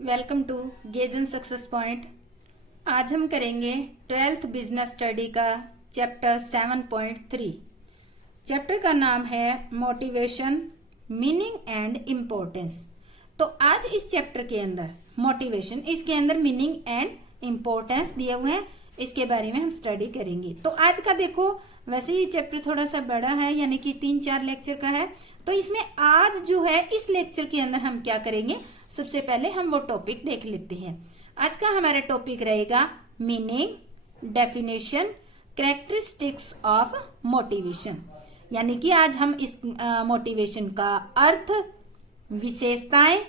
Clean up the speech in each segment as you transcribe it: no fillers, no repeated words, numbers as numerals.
Welcome to गेजन success point. आज हम करेंगे 12th बिजनेस स्टडी का चैप्टर 7.3। चैप्टर का नाम है मोटिवेशन, मीनिंग एंड इम्पोर्टेंस। तो आज इस चैप्टर के अंदर मोटिवेशन, इसके अंदर मीनिंग एंड इम्पोर्टेंस दिए हुए हैं, इसके बारे में हम स्टडी करेंगे। तो आज का देखो, वैसे ही चैप्टर थोड़ा सा बड़ा है, यानी कि 3-4 लेक्चर का है। तो इसमें आज जो है इस लेक्चर के अंदर हम क्या करेंगे, सबसे पहले हम वो टॉपिक देख लेते हैं। आज का हमारा टॉपिक रहेगा meaning, definition, characteristics of motivation. यानी कि आज हम इस मोटिवेशन का अर्थ, विशेषताएं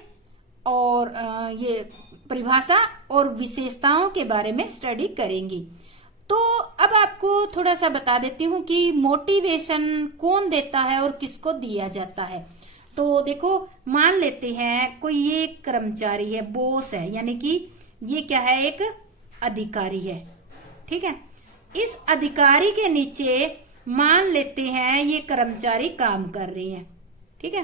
और ये परिभाषा और विशेषताओं के बारे में स्टडी करेंगे। तो अब आपको थोड़ा सा बता देती हूँ कि मोटिवेशन कौन देता है और किसको दिया जाता है। तो देखो, मान लेते हैं कोई ये कर्मचारी है, बॉस है, यानी कि ये क्या है, एक अधिकारी है। ठीक है, इस अधिकारी के नीचे मान लेते हैं ये कर्मचारी काम कर रहे हैं। ठीक है,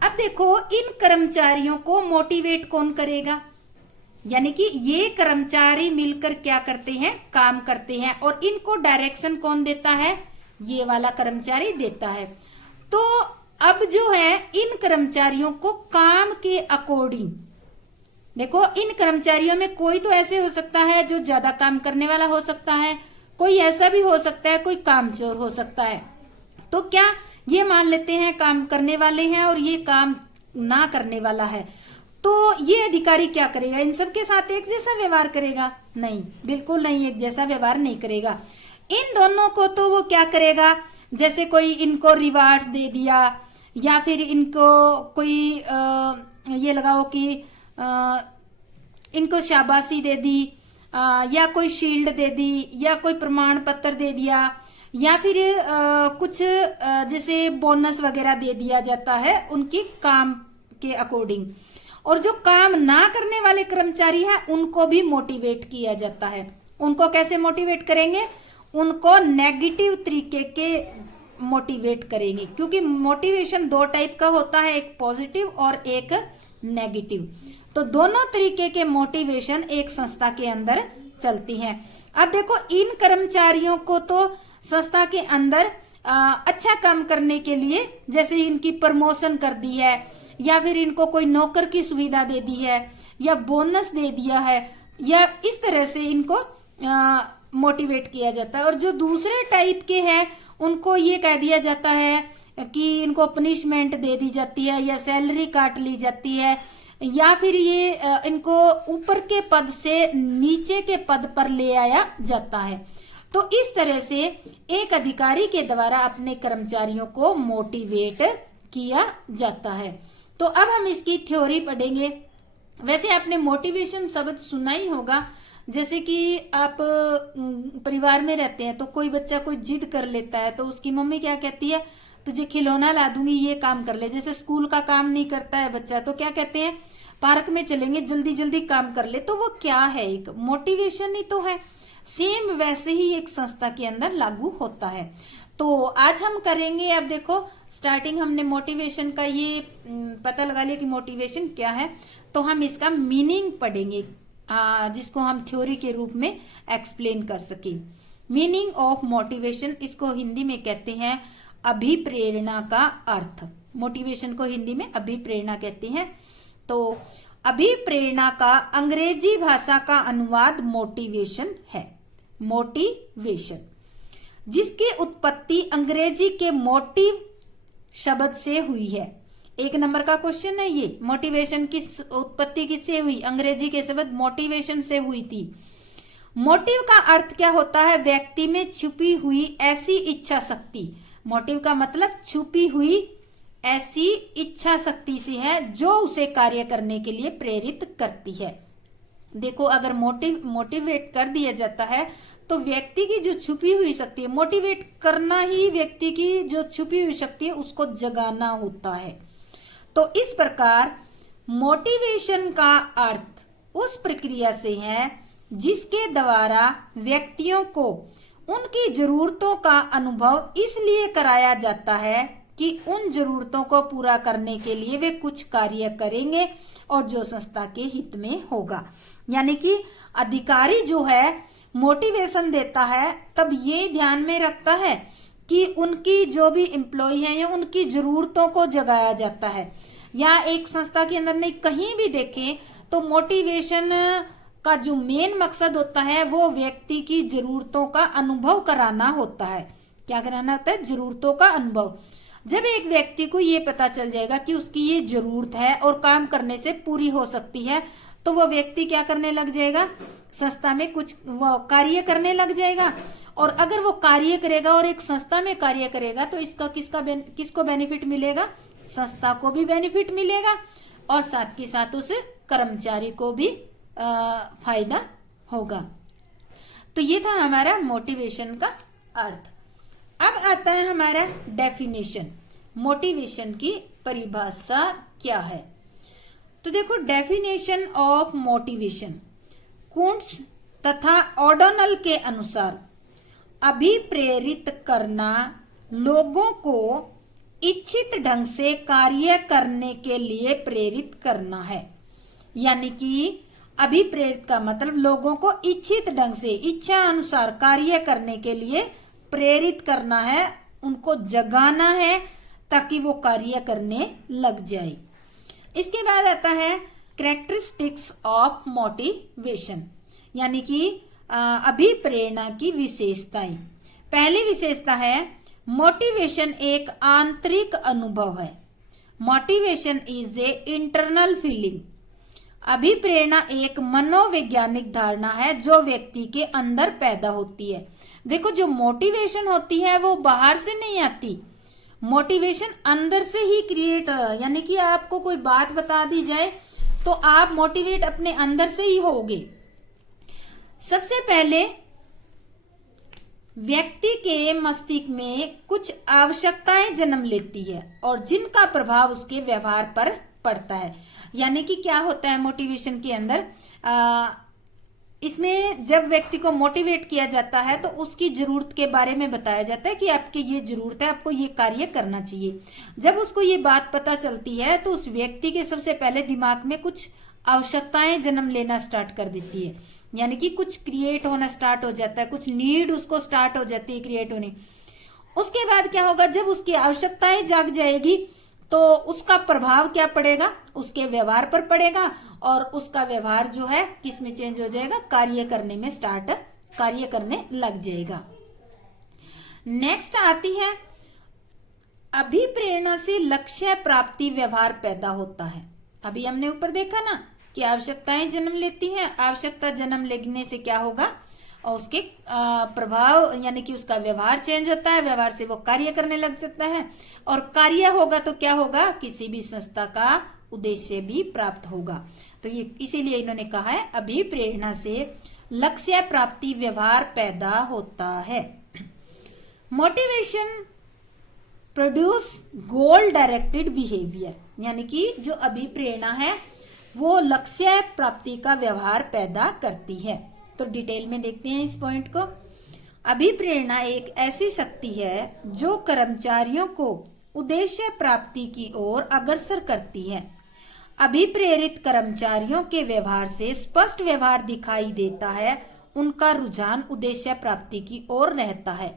अब देखो इन कर्मचारियों को मोटिवेट कौन करेगा, यानी कि ये कर्मचारी मिलकर क्या करते हैं, काम करते हैं, और इनको डायरेक्शन कौन देता है, ये वाला कर्मचारी देता है। तो अब जो है इन कर्मचारियों को काम के अकॉर्डिंग, देखो इन कर्मचारियों में कोई तो ऐसे हो सकता है जो ज्यादा काम करने वाला हो सकता है, कोई ऐसा भी हो सकता है कोई कामचोर हो सकता है। तो क्या ये मान लेते हैं काम करने वाले हैं और ये काम ना करने वाला है, तो ये अधिकारी क्या करेगा, इन सब के साथ एक जैसा व्यवहार करेगा? नहीं, बिल्कुल नहीं, एक जैसा व्यवहार नहीं करेगा। इन दोनों को तो वो क्या करेगा, जैसे कोई इनको रिवार्ड दे दिया, या फिर इनको कोई ये लगाओ कि इनको शाबाशी दे दी, या कोई शील्ड दे दी, या कोई प्रमाण पत्र दे दिया, या फिर कुछ जैसे बोनस वगैरह दे दिया जाता है उनकी काम के अकॉर्डिंग। और जो काम ना करने वाले कर्मचारी हैं उनको भी मोटिवेट किया जाता है। उनको कैसे मोटिवेट करेंगे, उनको नेगेटिव तरीके के मोटिवेट करेंगे, क्योंकि मोटिवेशन 2 टाइप का होता है, एक पॉजिटिव और एक नेगेटिव। तो दोनों तरीके के मोटिवेशन एक संस्था के अंदर चलती हैं। अब देखो इन कर्मचारियों को तो संस्था के अंदर अच्छा काम करने के लिए, जैसे इनकी प्रमोशन कर दी है, या फिर इनको कोई नौकर की सुविधा दे दी है, या बोनस दे दिया है, या इस तरह से इनको मोटिवेट किया जाता है। और जो दूसरे टाइप के हैं उनको ये कह दिया जाता है कि इनको पनिशमेंट दे दी जाती है, या सैलरी काट ली जाती है, या फिर ये इनको ऊपर के पद से नीचे के पद पर ले आया जाता है। तो इस तरह से एक अधिकारी के द्वारा अपने कर्मचारियों को मोटिवेट किया जाता है। तो अब हम इसकी थ्योरी पढ़ेंगे। वैसे आपने मोटिवेशन शब्द सुना ही होगा, जैसे कि आप परिवार में रहते हैं तो कोई बच्चा कोई जिद कर लेता है तो उसकी मम्मी क्या कहती है, तुझे खिलौना ला दूंगी, ये काम कर ले। जैसे स्कूल का काम नहीं करता है बच्चा, तो क्या कहते हैं, पार्क में चलेंगे, जल्दी जल्दी काम कर ले। तो वो क्या है, एक मोटिवेशन ही तो है। सेम वैसे ही एक संस्था के अंदर लागू होता है। तो आज हम करेंगे, अब देखो स्टार्टिंग हमने मोटिवेशन का ये पता लगा लिया कि मोटिवेशन क्या है, तो हम इसका मीनिंग पढ़ेंगे, जिसको हम थ्योरी के रूप में एक्सप्लेन कर सके। मीनिंग ऑफ मोटिवेशन, इसको हिंदी में कहते हैं अभिप्रेरणा का अर्थ। मोटिवेशन को हिंदी में अभिप्रेरणा कहते हैं। तो अभिप्रेरणा का अंग्रेजी भाषा का अनुवाद मोटिवेशन है। मोटिवेशन जिसकी उत्पत्ति अंग्रेजी के मोटिव शब्द से हुई है। 1 नंबर का क्वेश्चन है ये, मोटिवेशन की उत्पत्ति किससे हुई, अंग्रेजी के शब्द मोटिवेशन से हुई थी। मोटिव का अर्थ क्या होता है, व्यक्ति में छुपी हुई ऐसी इच्छा शक्ति। मोटिव का मतलब छुपी हुई ऐसी इच्छा शक्ति से है जो उसे कार्य करने के लिए प्रेरित करती है। देखो अगर मोटिवेट कर दिया जाता है तो व्यक्ति की जो छुपी हुई शक्ति है, मोटिवेट करना ही व्यक्ति की जो छुपी हुई शक्ति है उसको जगाना होता है। तो इस प्रकार मोटिवेशन का अर्थ उस प्रक्रिया से है जिसके द्वारा व्यक्तियों को उनकी जरूरतों का अनुभव इसलिए कराया जाता है कि उन जरूरतों को पूरा करने के लिए वे कुछ कार्य करेंगे और जो संस्था के हित में होगा। यानी कि अधिकारी जो है मोटिवेशन देता है तब ये ध्यान में रखता है कि उनकी जो भी एम्प्लॉय है या उनकी जरूरतों को जगाया जाता है। या एक संस्था के अंदर नहीं कहीं भी देखें तो मोटिवेशन का जो मेन मकसद होता है वो व्यक्ति की जरूरतों का अनुभव कराना होता है। क्या कराना होता है? जरूरतों का अनुभव। जब एक व्यक्ति को ये पता चल जाएगा कि उसकी ये जरूरत है और काम करने से पूरी हो सकती है तो वह व्यक्ति क्या करने लग जाएगा? संस्था में कुछ वो कार्य करने लग जाएगा। और अगर वो कार्य करेगा और एक संस्था में कार्य करेगा तो इसका किसको बेनिफिट मिलेगा? संस्था को भी बेनिफिट मिलेगा और साथ के साथ उस कर्मचारी को भी फायदा होगा। तो ये था हमारा मोटिवेशन का अर्थ। अब आता है हमारा डेफिनेशन। मोटिवेशन की परिभाषा क्या है? तो देखो, डेफिनेशन ऑफ मोटिवेशन कुंट्स तथा ओडोनल के अनुसार अभिप्रेरित करना लोगों को इच्छित ढंग से कार्य करने के लिए प्रेरित करना है। यानी कि अभिप्रेरित का मतलब लोगों को इच्छित ढंग से इच्छा अनुसार कार्य करने के लिए प्रेरित करना है, उनको जगाना है ताकि वो कार्य करने लग जाए। इसके बाद आता है कैरेक्टरिस्टिक्स ऑफ मोटिवेशन, यानी कि अभिप्रेरणा की विशेषताएं। पहली विशेषता है मोटिवेशन एक आंतरिक अनुभव है। Motivation is a internal feeling. अभिप्रेरणा एक मनोवैज्ञानिक धारणा है जो व्यक्ति के अंदर पैदा होती है। देखो, जो मोटिवेशन होती है वो बाहर से नहीं आती, मोटिवेशन अंदर से ही क्रिएट, यानी कि आपको कोई बात बता दी जाए तो आप मोटिवेट अपने अंदर से ही होगे। सबसे पहले व्यक्ति के मस्तिष्क में कुछ आवश्यकताएं जन्म लेती है और जिनका प्रभाव उसके व्यवहार पर पड़ता है। यानी कि क्या होता है मोटिवेशन के अंदर, इसमें जब व्यक्ति को मोटिवेट किया जाता है तो उसकी जरूरत के बारे में बताया जाता है कि आपकी ये जरूरत है, आपको ये कार्य करना चाहिए। जब उसको ये बात पता चलती है तो उस व्यक्ति के सबसे पहले दिमाग में कुछ आवश्यकताएं जन्म लेना स्टार्ट कर देती है, यानी कि कुछ क्रिएट होना स्टार्ट हो जाता है, कुछ नीड उसको स्टार्ट हो जाती है क्रिएट होने। उसके बाद क्या होगा, जब उसकी आवश्यकताएं जाग जाएगी तो उसका प्रभाव क्या पड़ेगा? उसके व्यवहार पर पड़ेगा और उसका व्यवहार जो है किस में चेंज हो जाएगा? कार्य करने लग जाएगा। नेक्स्ट आती है अभिप्रेरणा से लक्ष्य प्राप्ति व्यवहार पैदा होता है। अभी हमने ऊपर देखा ना कि आवश्यकताएं जन्म लेती हैं, आवश्यकता जन्म लेने से क्या होगा और उसके प्रभाव यानी कि उसका व्यवहार चेंज होता है, व्यवहार से वो कार्य करने लग सकता है और कार्य होगा तो क्या होगा? किसी भी संस्था का उद्देश्य भी प्राप्त होगा। तो ये इसीलिए इन्होंने कहा है अभिप्रेरणा से लक्ष्य प्राप्ति व्यवहार पैदा होता है। मोटिवेशन प्रोड्यूस गोल डायरेक्टेड बिहेवियर, यानी कि जो अभिप्रेरणा है वो लक्ष्य प्राप्ति का व्यवहार पैदा करती है। तो डिटेल में देखते हैं इस पॉइंट को। अभिप्रेरणा एक ऐसी शक्ति है जो कर्मचारियों को उद्देश्य प्राप्ति की ओर अग्रसर करती है। अभिप्रेरित कर्मचारियों के व्यवहार से स्पष्ट व्यवहार दिखाई देता है, उनका रुझान उद्देश्य प्राप्ति की ओर रहता है।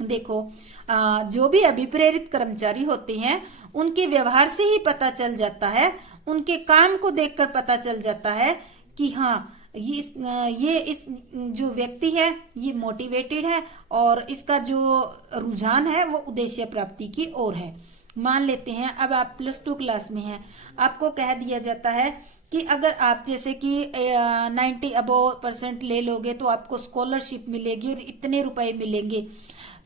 देखो, जो भी अभिप्रेरित कर्मचारी होते हैं उनके व्यवहार से ही पता चल जाता है, उनके काम को देखकर पता चल जाता है कि हाँ ये इस जो व्यक्ति है ये मोटिवेटेड है और इसका जो रुझान है वो उद्देश्य प्राप्ति की ओर है। मान लेते हैं अब आप +2 क्लास में हैं, आपको कह दिया जाता है कि अगर आप जैसे कि 90 अबव% ले लोगे तो आपको स्कॉलरशिप मिलेगी और इतने रुपए मिलेंगे।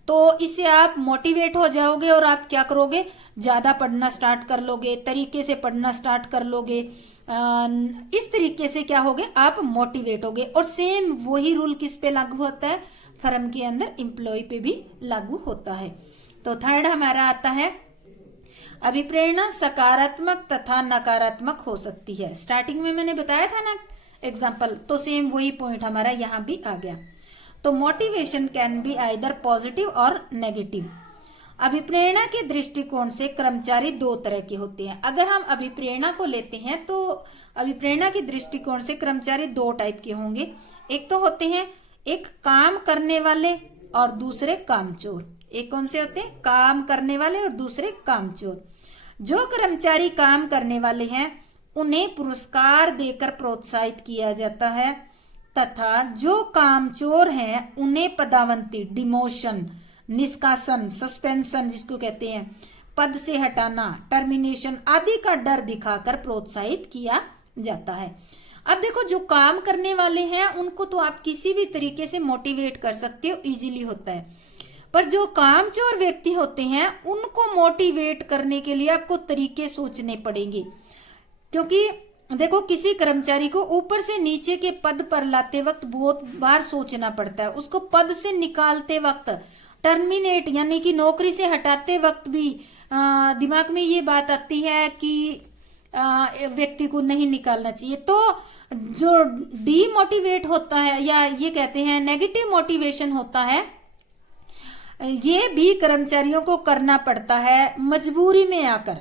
तो इससे आप मोटिवेट हो जाओगे और आप क्या करोगे? ज्यादा पढ़ना स्टार्ट कर लोगे, तरीके से पढ़ना स्टार्ट कर लोगे। इस तरीके से क्या होगे? आप मोटिवेट होगे। और सेम वही रूल किस पे लागू होता है? फर्म के अंदर एम्प्लॉय पे भी लागू होता है। तो थर्ड हमारा आता है अभिप्रेरणा सकारात्मक तथा नकारात्मक हो सकती है। स्टार्टिंग में मैंने बताया था ना एग्जाम्पल, तो सेम वही पॉइंट हमारा यहाँ भी आ गया। तो motivation can be either positive और नेगेटिव। अभिप्रेरणा के दृष्टिकोण से कर्मचारी दो तरह के होते हैं। अगर हम अभिप्रेरणा को लेते हैं तो अभिप्रेरणा के दृष्टिकोण से कर्मचारी दो टाइप के होंगे। एक तो होते हैं एक काम करने वाले और दूसरे कामचोर। एक कौन से होते हैं? काम करने वाले और दूसरे कामचोर। जो कर्मचारी काम करने वाले हैं उन्हें पुरस्कार देकर प्रोत्साहित किया जाता है तथा जो कामचोर हैं उन्हें पदावंती, डिमोशन, निष्कासन, सस्पेंशन जिसको कहते हैं, पद से हटाना, टर्मिनेशन आदि का डर दिखाकर प्रोत्साहित किया जाता है। अब देखो, जो काम करने वाले हैं उनको तो आप किसी भी तरीके से मोटिवेट कर सकते हो, इजीली होता है। पर जो कामचोर व्यक्ति होते हैं उनको मोटिवेट करने के लिए आपको तरीके सोचने पड़ेंगे, क्योंकि देखो किसी कर्मचारी को ऊपर से नीचे के पद पर लाते वक्त बहुत बार सोचना पड़ता है। उसको पद से निकालते वक्त, टर्मिनेट यानी कि नौकरी से हटाते वक्त भी दिमाग में ये बात आती है कि व्यक्ति को नहीं निकालना चाहिए। तो जो डीमोटिवेट होता है या ये कहते हैं नेगेटिव मोटिवेशन होता है, ये भी कर्मचारियों को करना पड़ता है मजबूरी में आकर।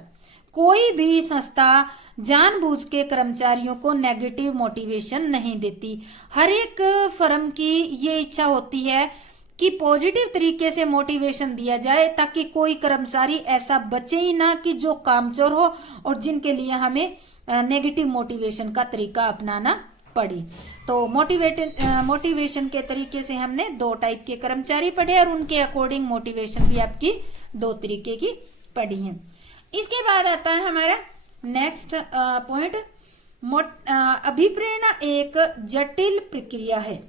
कोई भी संस्था जानबूझ के कर्मचारियों को नेगेटिव मोटिवेशन नहीं देती। हर एक फर्म की ये इच्छा होती है कि पॉजिटिव तरीके से मोटिवेशन दिया जाए ताकि कोई कर्मचारी ऐसा बचे ही ना कि जो कामचोर हो और जिनके लिए हमें नेगेटिव मोटिवेशन का तरीका अपनाना पड़े। तो मोटिवेशन के तरीके से हमने दो टाइप के कर्मचारी पढ़े और उनके अकॉर्डिंग मोटिवेशन भी आपकी दो तरीके की पढ़ी है। इसके बाद आता है हमारा नेक्स्ट पॉइंट, अभिप्रेरणा एक जटिल प्रक्रिया है।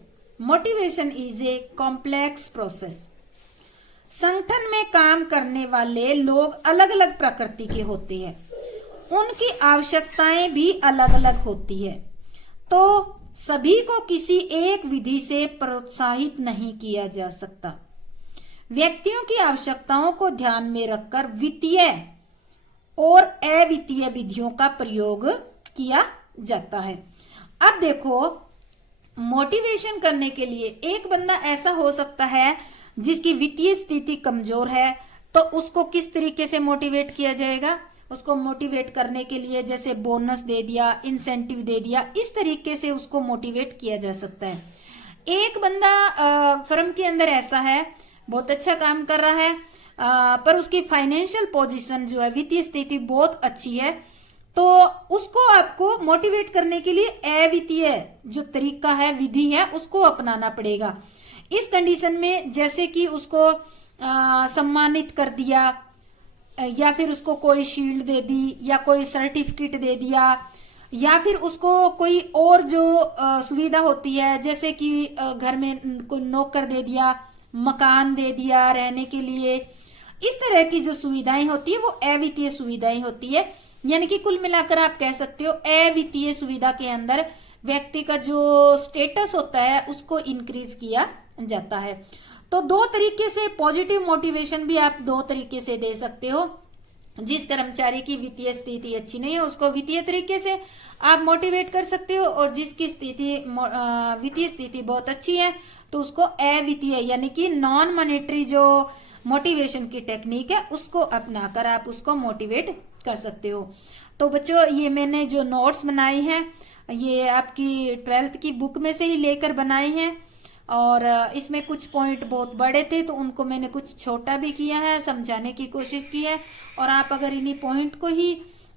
Motivation is a complex process. संगठन में काम करने वाले लोग अलग अलग प्रकृति के होते हैं, उनकी आवश्यकताएं भी अलग अलग होती है, तो सभी को किसी एक विधि से प्रोत्साहित नहीं किया जा सकता। व्यक्तियों की आवश्यकताओं को ध्यान में रखकर वित्तीय और अवित्तीय विधियों का प्रयोग किया जाता है। अब देखो, मोटिवेशन करने के लिए एक बंदा ऐसा हो सकता है जिसकी वित्तीय स्थिति कमजोर है, तो उसको किस तरीके से मोटिवेट किया जाएगा? उसको मोटिवेट करने के लिए जैसे बोनस दे दिया, इंसेंटिव दे दिया, इस तरीके से उसको मोटिवेट किया जा सकता है। एक बंदा फर्म के अंदर ऐसा है, बहुत अच्छा काम कर रहा है, पर उसकी फाइनेंशियल पोजीशन जो है, वित्तीय स्थिति बहुत अच्छी है, तो उसको आपको मोटिवेट करने के लिए अवित्तीय जो तरीका है, विधि है, उसको अपनाना पड़ेगा। इस कंडीशन में जैसे कि उसको सम्मानित कर दिया या फिर उसको कोई शील्ड दे दी या कोई सर्टिफिकेट दे दिया या फिर उसको कोई और जो सुविधा होती है, जैसे कि घर में कोई नौकर दे दिया, मकान दे दिया रहने के लिए, इस तरह की जो सुविधाएं होती है वो अवित्तीय सुविधाएं होती है। यानी कि कुल मिलाकर आप कह सकते हो अवित्तीय सुविधा के अंदर व्यक्ति का जो स्टेटस होता है उसको इंक्रीज किया जाता है। तो दो तरीके से पॉजिटिव मोटिवेशन भी आप दो तरीके से दे सकते हो। जिस कर्मचारी की वित्तीय स्थिति अच्छी नहीं है उसको वित्तीय तरीके से आप मोटिवेट कर सकते हो, और जिसकी वित्तीय स्थिति बहुत अच्छी है तो उसको अवित्तीय यानी कि नॉन मॉनेटरी जो मोटिवेशन की टेक्निक है उसको अपनाकर आप उसको मोटिवेट कर सकते हो। तो बच्चों, ये मैंने जो नोट्स बनाए हैं ये आपकी 12th की बुक में से ही लेकर बनाए हैं, और इसमें कुछ पॉइंट बहुत बड़े थे तो उनको मैंने कुछ छोटा भी किया है, समझाने की कोशिश की है। और आप अगर इन्हीं पॉइंट को ही,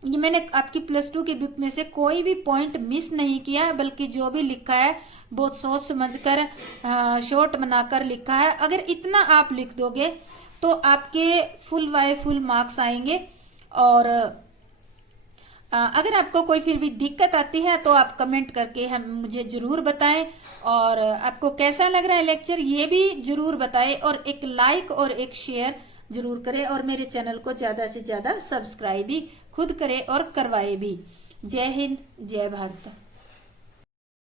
ये मैंने आपकी +2 की बुक में से कोई भी पॉइंट मिस नहीं किया, बल्कि जो भी लिखा है बहुत सोच समझकर शॉर्ट बनाकर लिखा है। अगर इतना आप लिख दोगे तो आपके फुल बाय फुल मार्क्स आएंगे। और अगर आपको कोई फिर भी दिक्कत आती है तो आप कमेंट करके हम मुझे जरूर बताएं, और आपको कैसा लग रहा है लेक्चर ये भी जरूर बताएं, और एक लाइक और एक शेयर जरूर करें, और मेरे चैनल को ज्यादा से ज्यादा सब्सक्राइब भी खुद करें और करवाए भी। जय हिंद, जय भारत।